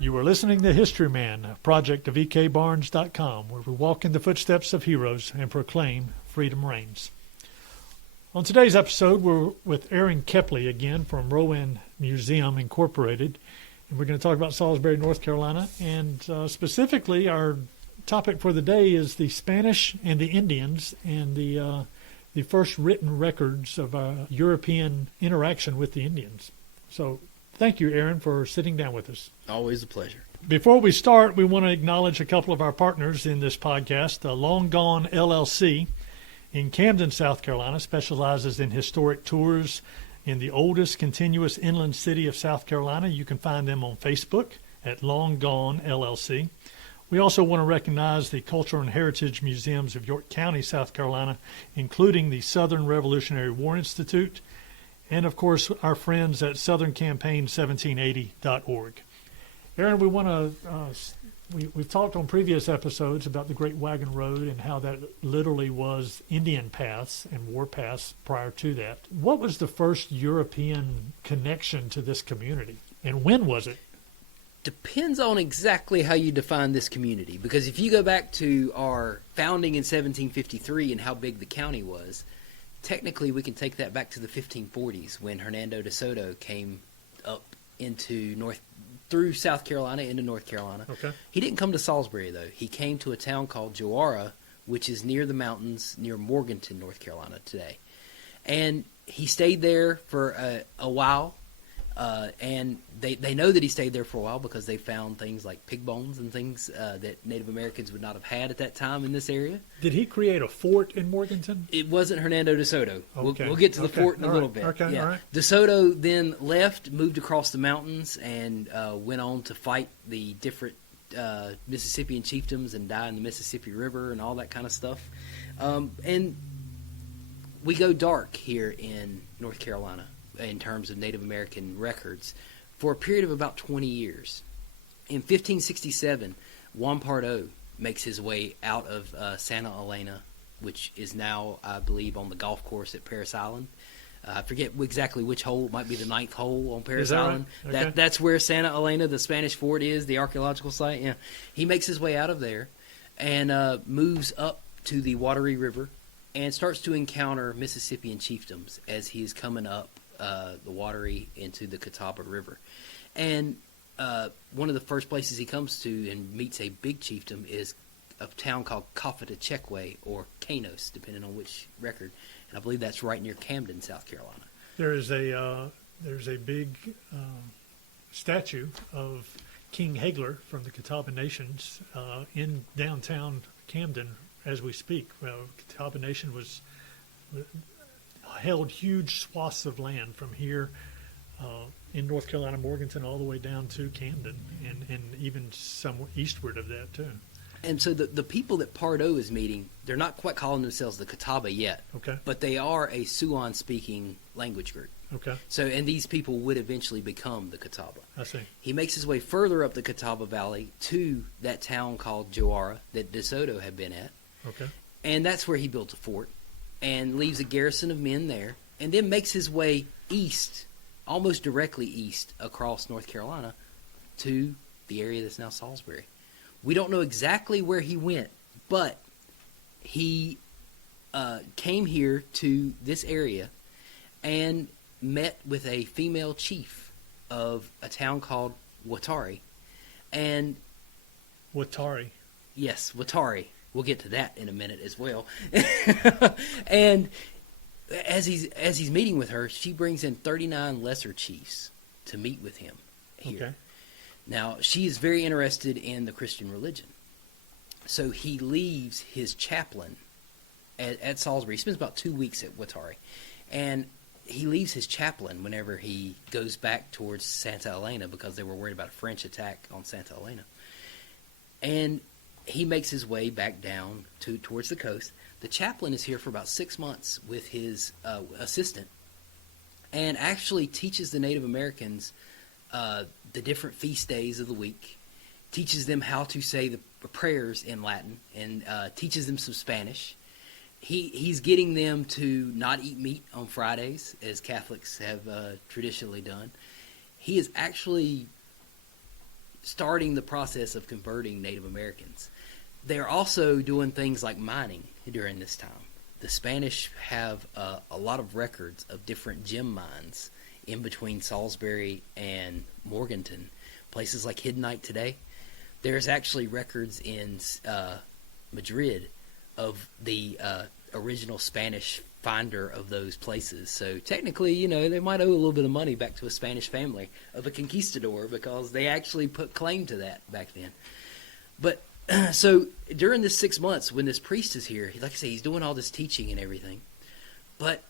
You are listening to Historyman, a project of ekbarnes.com, where we walk in the footsteps of heroes and proclaim freedom reigns. On today's episode, we're with Aaron Kepley again from Rowan Museum Incorporated, and we're going to talk about Salisbury, North Carolina, and specifically our topic for the day is the Spanish and the Indians and the first written records of European interaction with the Indians. So thank you, Aaron, for sitting down with us. Always a pleasure. Before we start, we want to acknowledge a couple of our partners in this podcast. Long Gone LLC in Camden, South Carolina, specializes in historic tours in the oldest continuous inland city of South Carolina. You can find them on Facebook at Long Gone LLC. We also want to recognize the Cultural and Heritage Museums of York County, South Carolina, including the Southern Revolutionary War Institute, and, of course, our friends at southerncampaign1780.org. Aaron, we want to we've talked on previous episodes about the Great Wagon Road and how that literally was Indian paths and war paths prior to that. What was the first European connection to this community, and when was it? Depends on exactly how you define this community, because if you go back to our founding in 1753 and how big the county was, technically we can take that back to the 1540s when Hernando de Soto came up through South Carolina into North Carolina. Okay. He didn't come to Salisbury, though. He came to a town called Jowara, which is near the mountains near Morganton, North Carolina today. And he stayed there for a while. And they know that he stayed there for a while because they found things like pig bones and things that Native Americans would not have had at that time in this area. Did he create a fort in Morganton? It wasn't Hernando de Soto. Okay. We'll get to the fort in a little bit. Okay, yeah. all right. De Soto then left, moved across the mountains, and went on to fight the different Mississippian chiefdoms and die in the Mississippi River and all that kind of stuff. And we go dark here in North Carolina in terms of Native American records for a period of about 20 years. In 1567, Juan Pardo makes his way out of Santa Elena, which is now, I believe, on the golf course at Parris Island. I forget exactly which hole. It might be the 9th hole on Parris Island. Right? Okay. That's where Santa Elena, the Spanish fort, is, the archaeological site. Yeah, he makes his way out of there and moves up to the Wateree River and starts to encounter Mississippian chiefdoms as he is coming up the Wateree into the Catawba River. And one of the first places he comes to and meets a big chiefdom is a town called Coffeytechekwe, or Canos, depending on which record. And I believe that's right near Camden, South Carolina. There's a big statue of King Hagler from the Catawba Nations in downtown Camden as we speak. Well, Catawba Nation held huge swaths of land from here in North Carolina, Morganton, all the way down to Camden, and even somewhere eastward of that too. And so the people that Pardo is meeting, they're not quite calling themselves the Catawba yet. Okay. But they are a Siouan-speaking language group. Okay. So, and these people would eventually become the Catawba. I see. He makes his way further up the Catawba Valley to that town called Jowara that De Soto had been at. Okay. And that's where he built a fort and leaves a garrison of men there, and then makes his way east, almost directly east, across North Carolina to the area that's now Salisbury. We don't know exactly where he went, but he came here to this area and met with a female chief of a town called Watari. And Watari. yes, Watari. We'll get to that in a minute as well. And as he's meeting with her, she brings in 39 lesser chiefs to meet with him here. Okay. Now, she is very interested in the Christian religion. So he leaves his chaplain at Salisbury. He spends about 2 weeks at Watari. And he leaves his chaplain whenever he goes back towards Santa Elena because they were worried about a French attack on Santa Elena. And he makes his way back down towards the coast. The chaplain is here for about 6 months with his assistant and actually teaches the Native Americans the different feast days of the week, teaches them how to say the prayers in Latin, and teaches them some Spanish. He's getting them to not eat meat on Fridays, as Catholics have traditionally done. He is actually starting the process of converting Native Americans. They're also doing things like mining during this time. The Spanish have a lot of records of different gem mines in between Salisbury and Morganton, places like Hiddenite today. There's actually records in Madrid of the original Spanish finder of those places. So technically, they might owe a little bit of money back to a Spanish family of a conquistador because they actually put claim to that back then. But so during this 6 months when this priest is here, like I say, he's doing all this teaching and everything. But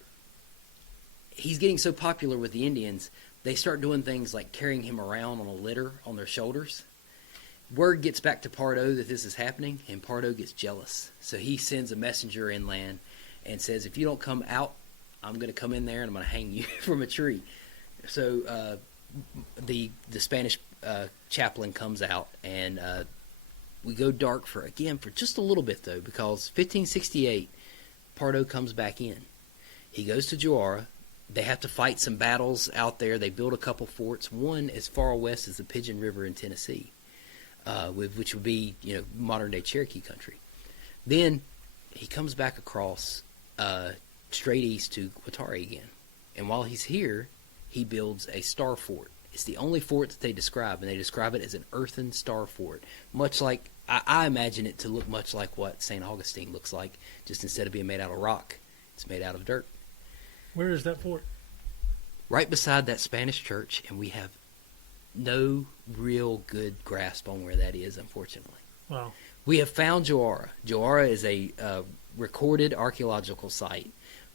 he's getting so popular with the Indians, they start doing things like carrying him around on a litter on their shoulders. Word gets back to Pardo that this is happening, and Pardo gets jealous. So he sends a messenger inland and says, if you don't come out, I'm going to come in there and I'm going to hang you from a tree. So the Spanish chaplain comes out, and we go dark for just a little bit, though, because 1568, Pardo comes back in. He goes to Joara. They have to fight some battles out there. They build a couple forts, one as far west as the Pigeon River in Tennessee, which would be modern-day Cherokee country. Then he comes back across straight east to Guattari again. And while he's here, he builds a star fort. It's the only fort that they describe, and they describe it as an earthen star fort, much like, I imagine it to look much like what St. Augustine looks like, just instead of being made out of rock, it's made out of dirt. Where is that fort? Right beside that Spanish church, and we have no real good grasp on where that is, unfortunately. Wow. We have found Joara. Joara is a recorded archaeological site,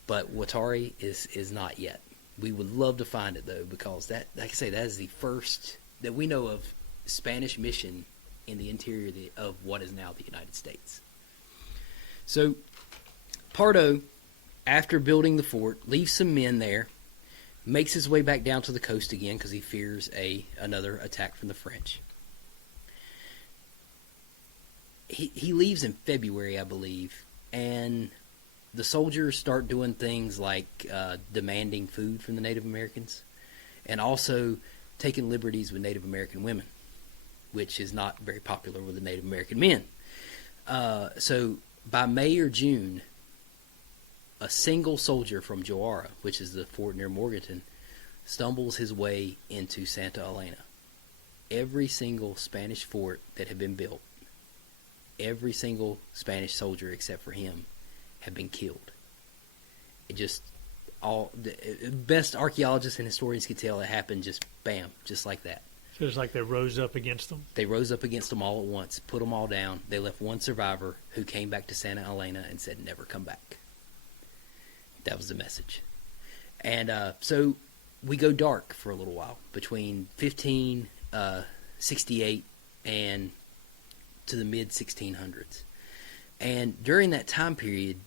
but Guattari is not yet. We would love to find it, though, because that, like I say, that is the first that we know of Spanish mission in the interior of what is now the United States. So Pardo, after building the fort, leaves some men there, makes his way back down to the coast again because he fears another attack from the French. He leaves in February, I believe, and the soldiers start doing things like demanding food from the Native Americans and also taking liberties with Native American women, which is not very popular with the Native American men. So by May or June, a single soldier from Joara, which is the fort near Morganton, stumbles his way into Santa Elena. Every single Spanish fort that had been built, every single Spanish soldier except for him have been killed. It just, all the best archaeologists and historians could tell, it happened just bam, just like that. So it's like they rose up against them? They rose up against them all at once, put them all down. They left one survivor who came back to Santa Elena and said, never come back. That was the message. And so we go dark for a little while between 1568 and to the mid-1600s. And during that time period,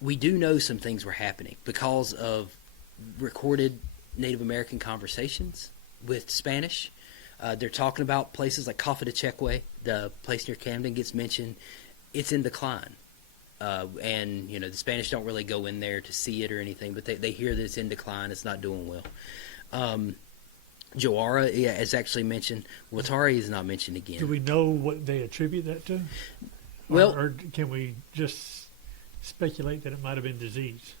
we do know some things were happening because of recorded Native American conversations with Spanish. They're talking about places like Cofa de Cheque, the place near Camden gets mentioned. It's in decline. And, the Spanish don't really go in there to see it or anything, but they hear that it's in decline, it's not doing well. Joara is actually mentioned. Guattari is not mentioned again. Do we know what they attribute that to? Well, or can we just speculate that it might have been disease?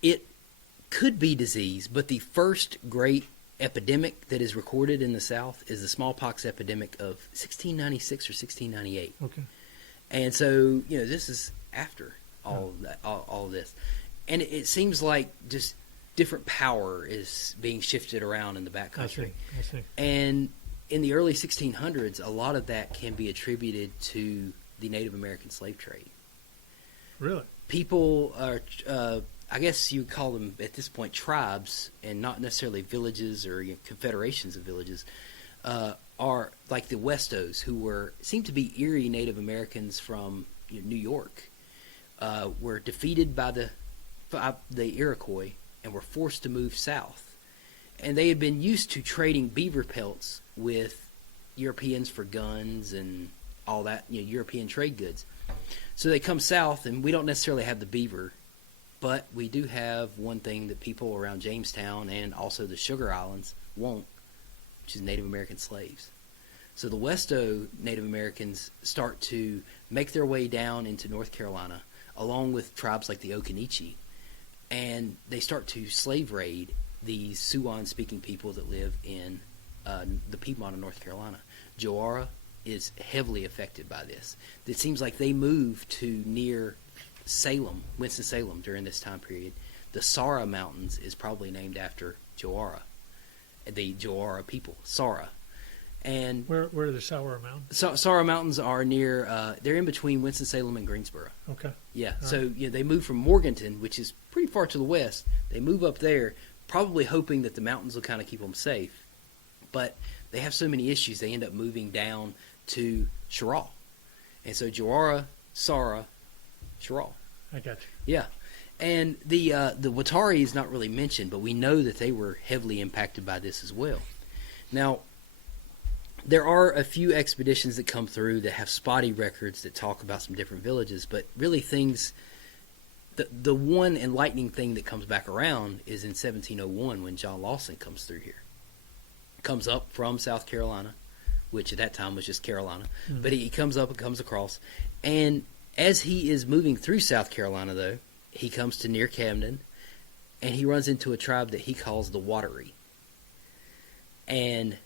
It could be disease, but the first great epidemic that is recorded in the South is the smallpox epidemic of 1696 or 1698. Okay. And so, this is after all of this. And it seems like just different power is being shifted around in the backcountry. I see. And in the early 1600s, a lot of that can be attributed to the Native American slave trade. Really? People are, I guess you would call them at this point tribes, and not necessarily villages or confederations of villages, are like the Westos, who seem to be Erie Native Americans from New York, were defeated by the Iroquois and were forced to move south. And they had been used to trading beaver pelts with Europeans for guns and all that, European trade goods. So they come south, and we don't necessarily have the beaver, but we do have one thing that people around Jamestown and also the Sugar Islands won't, which is Native American slaves. So the Westo Native Americans start to make their way down into North Carolina, along with tribes like the Occaneechi, and they start to slave raid these Siouan-speaking people that live in the Piedmont of North Carolina. Jowara is heavily affected by this. It seems like they moved to near Salem, Winston-Salem, during this time period. The Sara Mountains is probably named after Jowara, the Jowara people, Sara. And Where are the Sour Mountains? Sara Mountains are near, they're in between Winston-Salem and Greensboro. Okay. Yeah, All so right. they moved from Morganton, which is pretty far to the west. They move up there, probably hoping that the mountains will kind of keep them safe. But they have so many issues, they end up moving down to Sherrall. And so Jowara, Sara, Sherrall. I got you. Yeah. And the Watari is not really mentioned, but we know that they were heavily impacted by this as well. Now, there are a few expeditions that come through that have spotty records that talk about some different villages, but really the one enlightening thing that comes back around is in 1701 when John Lawson comes through here. Comes up from South Carolina, which at that time was just Carolina, but he comes up and comes across. And as he is moving through South Carolina, though, he comes to near Camden, and he runs into a tribe that he calls the Watery. And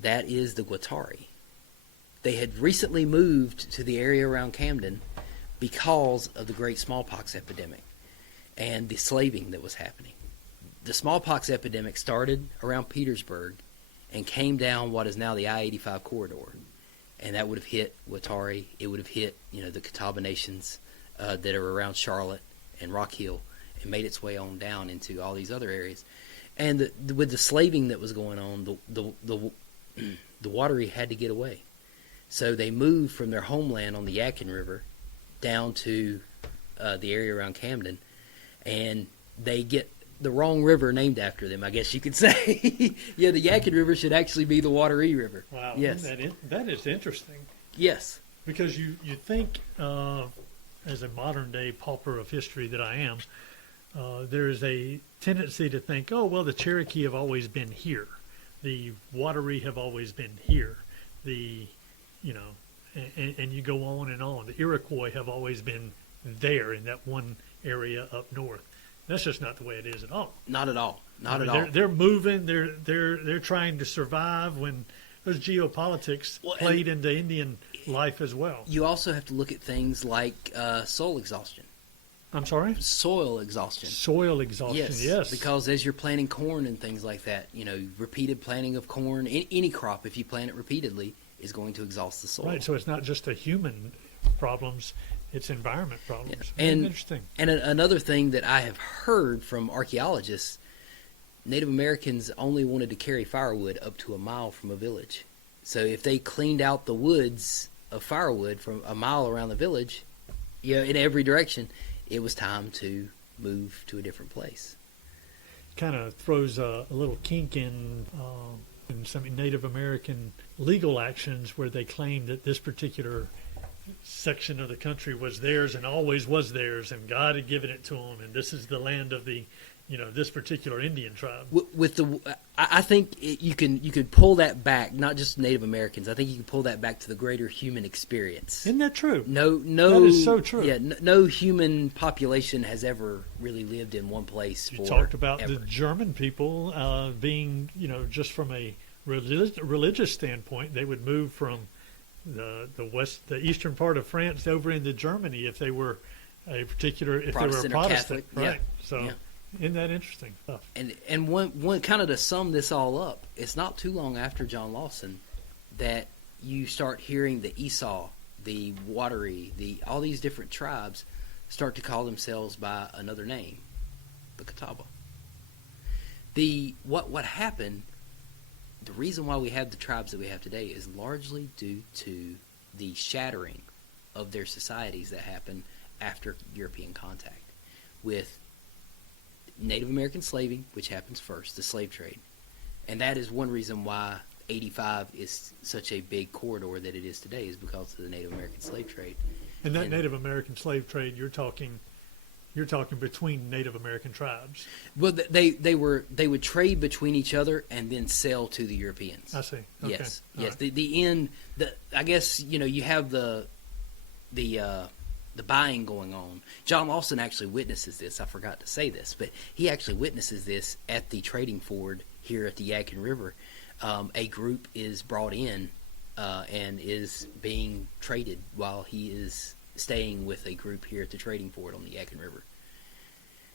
that is the Guattari. They had recently moved to the area around Camden because of the great smallpox epidemic and the slaving that was happening. The smallpox epidemic started around Petersburg and came down what is now the I-85 corridor. And that would have hit Watari. It would have hit, the Catawba Nations that are around Charlotte and Rock Hill, and made its way on down into all these other areas. And with the slaving that was going on, the Watery had to get away. So they moved from their homeland on the Yadkin River down to the area around Camden, and they get the wrong river named after them, I guess you could say. Yeah, the Yadkin River should actually be the Wateree River. Wow. Yes. That is interesting. Yes. Because you think, as a modern-day pauper of history that I am, there is a tendency to think, oh, well, the Cherokee have always been here. The Wateree have always been here. And you go on and on. The Iroquois have always been there in that one area up north. That's just not the way it is at all. Not at all. Not at all. They're moving. They're trying to survive when those geopolitics played into Indian life as well. You also have to look at things like soil exhaustion. I'm sorry? Soil exhaustion. Soil exhaustion, yes. Because as you're planting corn and things like that, repeated planting of corn, any crop, if you plant it repeatedly, is going to exhaust the soil. Right, so it's not just a human problems, it's environment problems. Yeah. And interesting. And another thing that I have heard from archaeologists, Native Americans only wanted to carry firewood up to a mile from a village. So if they cleaned out the woods of firewood from a mile around the village, in every direction, it was time to move to a different place. Kind of throws a little kink in some Native American legal actions where they claim that this particular section of the country was theirs and always was theirs, and God had given it to them, and this is the land of the, this particular Indian tribe. I think you could pull that back, not just Native Americans. I think you can pull that back to the greater human experience. Isn't that true? No, that is so true. Yeah, no human population has ever really lived in one place. You talked about the German people being, just from a religious standpoint, they would move from the eastern part of France over into Germany if they were a Protestant, or Catholic, right? Yeah. So. Yeah. Isn't that interesting stuff? And one kind of to sum this all up, it's not too long after John Lawson that you start hearing the Esau, the Wateree, all these different tribes start to call themselves by another name, the Catawba. What happened? The reason why we have the tribes that we have today is largely due to the shattering of their societies that happened after European contact with Native American slaving, which happens first, the slave trade. And that is one reason why 85 is such a big corridor that it is today, is because of the Native American slave trade. And that Native American slave trade, you're talking, You're talking between Native American tribes. Well, they would trade between each other and then sell to the Europeans. I see. Okay. Yes, All yes. right. The end. I guess you have the buying going on. John Lawson actually witnesses this. I forgot to say this, but he actually witnesses this at the trading ford here at the Yadkin River. A group is brought in and is being traded while he is staying with a group here at the trading ford on the Yadkin River.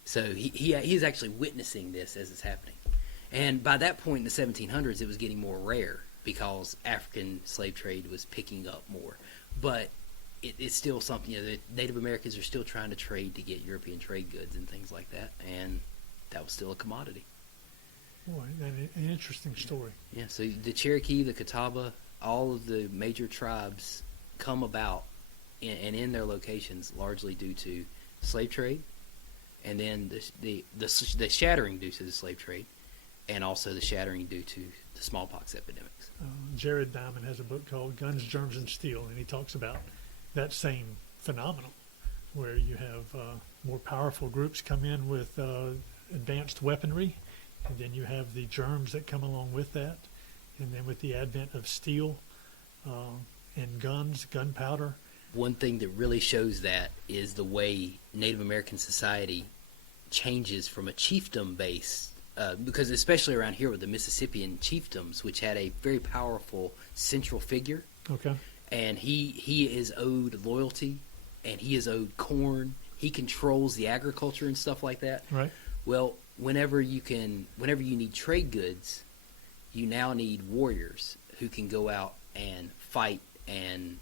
So he is actually witnessing this as it's happening. And by that point in the 1700s, it was getting more rare because African slave trade was picking up more. But it's still something, that Native Americans are still trying to trade to get European trade goods and things like that. And that was still a commodity. Boy, an interesting story. Yeah, so the Cherokee, the Catawba, all of the major tribes come about and in their locations largely due to slave trade, and then the shattering due to the slave trade, and also the shattering due to the smallpox epidemics. Jared Diamond has a book called Guns, Germs, and Steel, and he talks about that same phenomenon where you have more powerful groups come in with advanced weaponry, and then you have the germs that come along with that, and then with the advent of steel and guns, gunpowder. One thing that really shows that is the way Native American society changes from a chiefdom base, because especially around here with the Mississippian chiefdoms, which had a very powerful central figure. Okay. And he is owed loyalty, and he is owed corn. He controls the agriculture and stuff like that. Right. Well, whenever you need trade goods, you now need warriors who can go out and fight and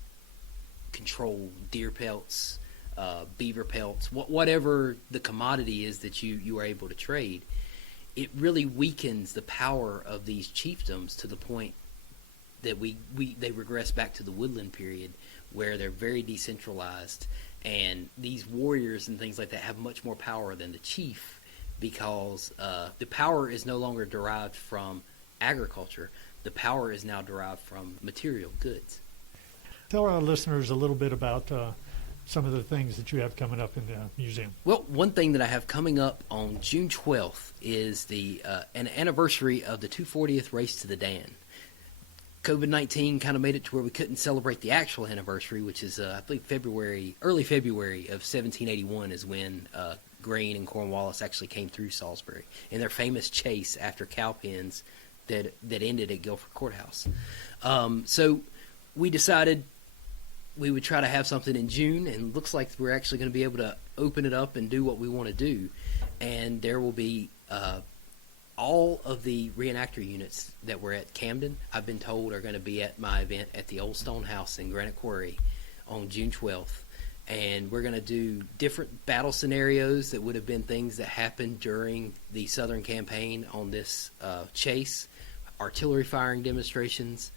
control deer pelts, beaver pelts, whatever the commodity is that you are able to trade. It really weakens the power of these chiefdoms to the point that they regress back to the woodland period, where they're very decentralized, and these warriors and things like that have much more power than the chief, because the power is no longer derived from agriculture. The power is now derived from material goods. Tell our listeners a little bit about some of the things that you have coming up in the museum. Well, one thing that I have coming up on June 12th is an anniversary of the 240th Race to the Dan. COVID-19 kind of made it to where we couldn't celebrate the actual anniversary, which is, I believe, early February of 1781 is when Greene and Cornwallis actually came through Salisbury in their famous chase after cowpens that ended at Guilford Courthouse. So we decided we would try to have something in June, and looks like we're actually going to be able to open it up and do what we want to do. And there will be all of the reenactor units that were at Camden, I've been told, are going to be at my event at the Old Stone House in Granite Quarry on June 12th. And we're going to do different battle scenarios that would have been things that happened during the Southern campaign on this chase, artillery firing demonstrations.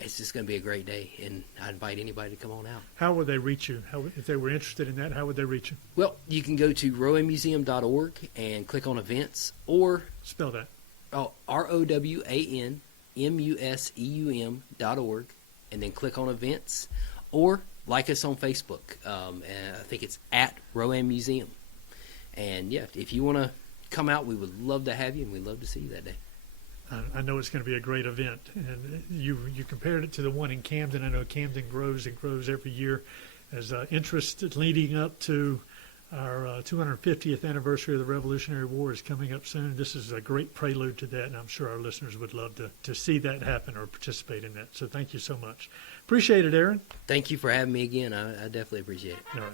It's just going to be a great day, and I invite anybody to come on out. How would they reach you? If they were interested in that, how would they reach you? Well, you can go to rowanmuseum.org and click on events, or Spell that. ROWANMUSEUM.org, and then click on events, or like us on Facebook. And I think it's at Rowan Museum. And yeah, if you want to come out, we would love to have you, and we'd love to see you that day. I know it's going to be a great event, and you compared it to the one in Camden. I know Camden grows and grows every year as interest leading up to our 250th anniversary of the Revolutionary War is coming up soon. This is a great prelude to that, and I'm sure our listeners would love to see that happen or participate in that. So thank you so much. Appreciate it, Aaron. Thank you for having me again. I definitely appreciate it. All right.